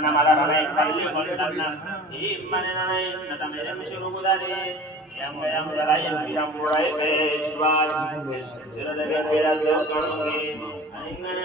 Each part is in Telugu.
మనమలరనై కైలి కొల్తన్న ఈ మననై నతమిరం శురుగుదరి యం యం జలయ యం పురై సేశ్వాస్ తిరదగ తిరద కణుకి అనింగన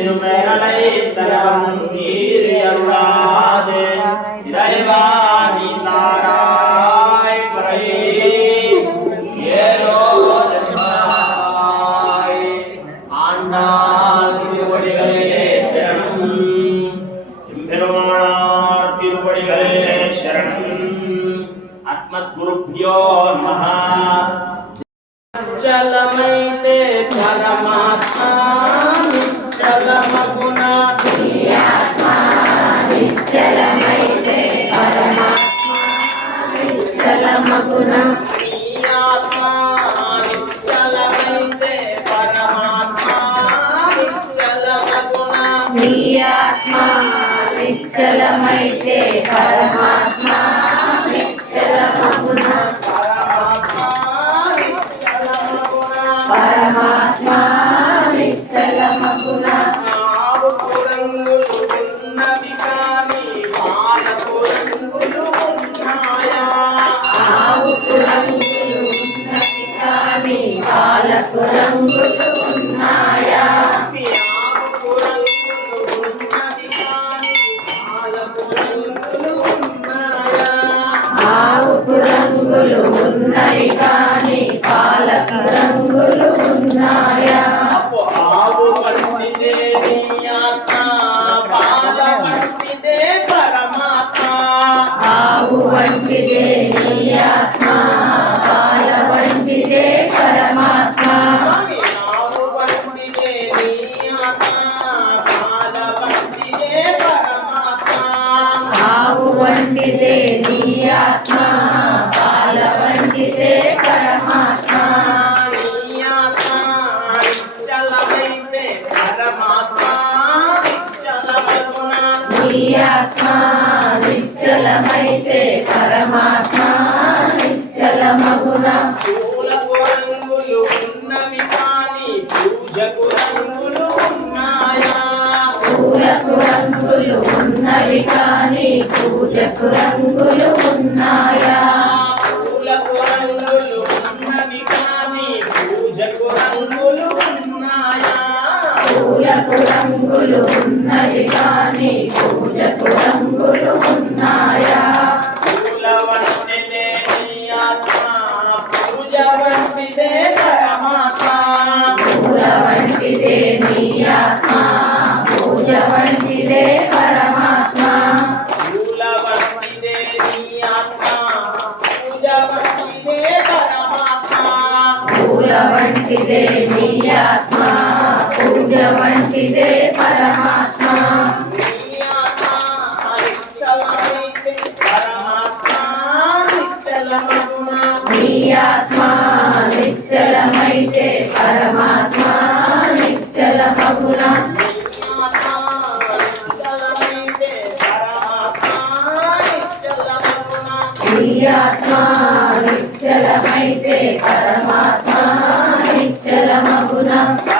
திருமேலை தரம் மீறியல்லாது இறைவாணி தாராய் பறை ஏலோ ஆண்டாள் திருவடிகளே சரணம். பெருமானார் திருவடிகளே சரணம். அஸ்மத் குருப்யோ చలమగుణ చలమగుణ నిశ్చలమైతే పరమాత్మ నిశ్చలమగుణ. నిశ్చలమైతే పరమాత్మ నిశ్చలమగుణ. పరమాత్మ పాలకు రంగులు ఉన్నాయా పూజకు రంగులు ఉన్నాయా? పూలకు రంగులు ఉన్నవి కానీ పూజకు రంగులు ఉన్నాయా? పూలకు రంగులు ఉన్నవి కానీ పూజకు రంగులు ఉన్నాయా? పూల వంటిదే నీ ఆత్మ పూజ వంటిదే పరమాత్మ. పూల వంటిదే నీ ఆత్మ పూజ పరమాత్మ నిశ్చలమగుణ నీ ఆత్మ నిశ్చలమైతే పరమాత్మ నిశ్చలమగుణ పరమాత్మ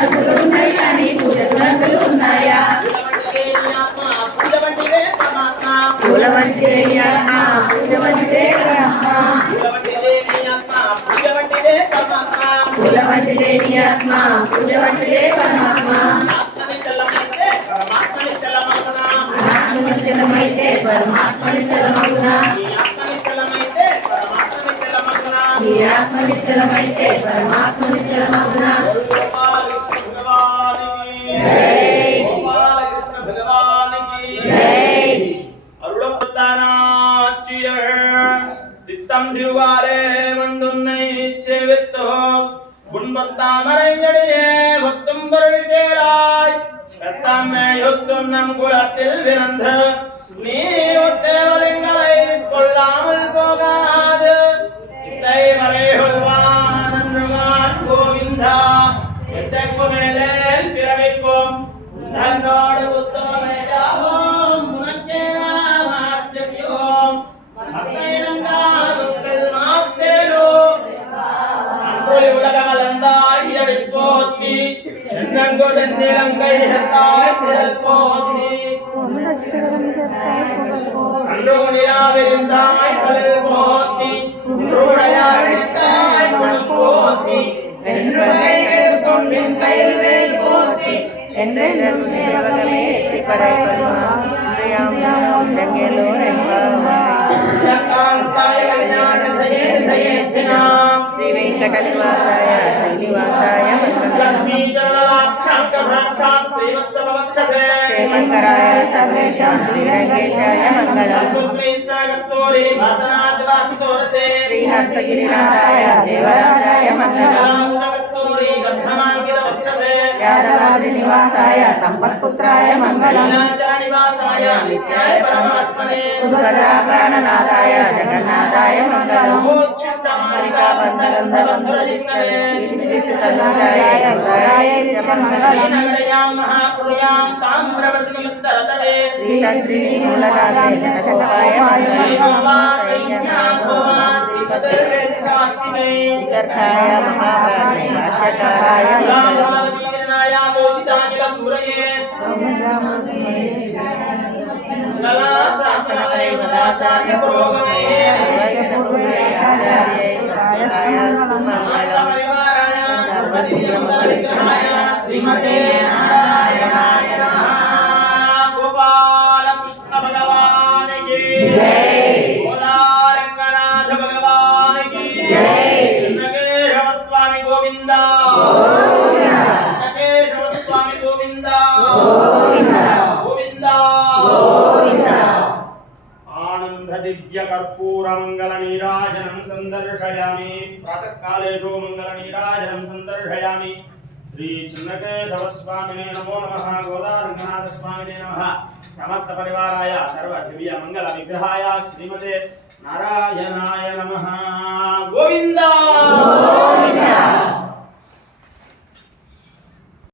వంటిదే పరమాత్మ పూల వంటిదే నీ ఆత్మ పూజ వంటిదే పరమాత్మ ఆత్మ నిశ్చలమైతే పరమాత్మ నిశ్చలమగుణ ఆత్మ నిశ్చలమైతే పరమాత్మ నిశ్చలమగుణ నీ ఆత్మ నిశ్చలమైతే పరమాత్మ నిశ్చలమగుణ யுத்தும் நம் குலத்தில் பிறந்து நீ உத்தேவலிங்களை கொள்ளாமல் போகாது இத்தை வரை கொள்வான் கோவிந்தா இத்தைக்கு கண்ணுகுணிலாவிருந்தாய் கடல் போத்தி உருடையாடித்தாய் குணம் போத்தி வென்று கைகள் கொண்டின் கையில் வேல் போத்தி என்றென்றும் சேவகமே எத்தி பரைவருமான் ஸ்ரீ வெங்கடநிவாசாய ஸ்ரீனிவாசாய மங்களம் శేమంకరాయ సర్వేషాం శ్రీరంగేశాయ మంగళం. శ్రీహస్తగిరినాథాయ దేవరాజాయ మంగళం. యాదవాద్రి నివాసాయ సంపత్పుత్రాయ మంగళం. సుభద్రా ప్రాణనాథాయ జగన్నాథాయ మంగళం. బంధురజిష్ణవే విష్ణు చిత్తు తనుజాయ హృదయాయ నిత్యమంగళం శాసనపై మదాచార్య పురోగమే అద్వైత పూర్వే ఆచార్యై సత్కృతాయాస్తు మంగళం ప్రాతకాలేషు మంగళ నీరాజనం సందర్శయామి శ్రీ చిన్నకేశవ స్వామినే నమో నమ గోదారంగనాథ స్వామినే నమ సమస్త పరివారాయ